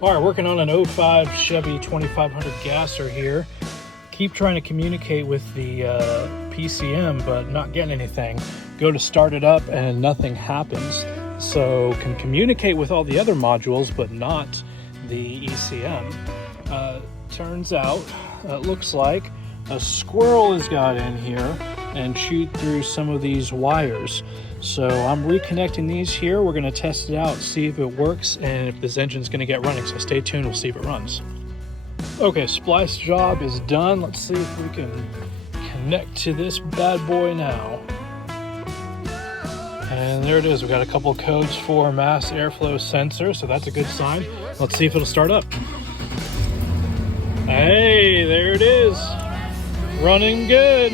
All right, working on an '05 Chevy 2500 gasser here. Keep trying to communicate with the PCM, but not getting anything. Go to start it up and nothing happens. So can communicate with all the other modules, but not the ECM. Turns out, it looks like a squirrel has got in here and chewed through some of these wires. So I'm reconnecting these here. We're gonna test it out, see if it works and if this engine's gonna get running. So stay tuned, we'll see if it runs. Okay, splice job is done. Let's see if we can connect to this bad boy now. And there it is. We got a couple codes for mass airflow sensor, so that's a good sign. Let's see if it'll start up. Hey, there it is. Running good.